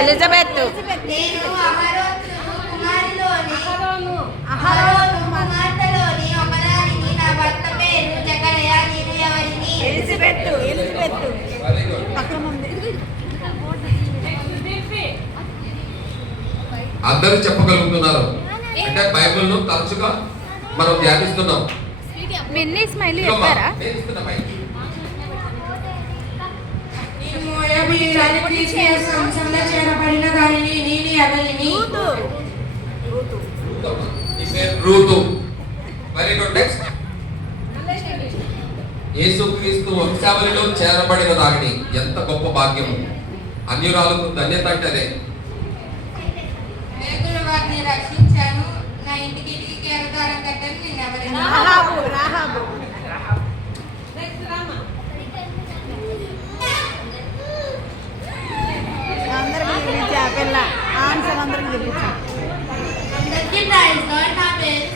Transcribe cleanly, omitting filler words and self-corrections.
Elizabeth. అందరూ చెప్పగలుగుతున్నారు అంటే బైబిల్ను తరచుగా మనం ధ్యానిస్తున్నాం. విన్నీ స్మైలీ చెప్పారా? చేరబడిన దానిని నేను ఎవరిని రూతు. Very good. నెక్స్ట్, యేసుక్రీస్తు వంశావళిలో చేరబడిన దానిని. ఎంత గొప్ప భాగ్యము! అన్యురాలకు ధన్యత అంటే అదే. వారిని రక్షించాను, నా ఇంటికి కేరదారం కట్టని నేను ఎవరిని. అందరికీ ఆన్సర్ అందరికీ చూపించాను. అందరికీ ప్రైజ్ గాడ్. నా పేరు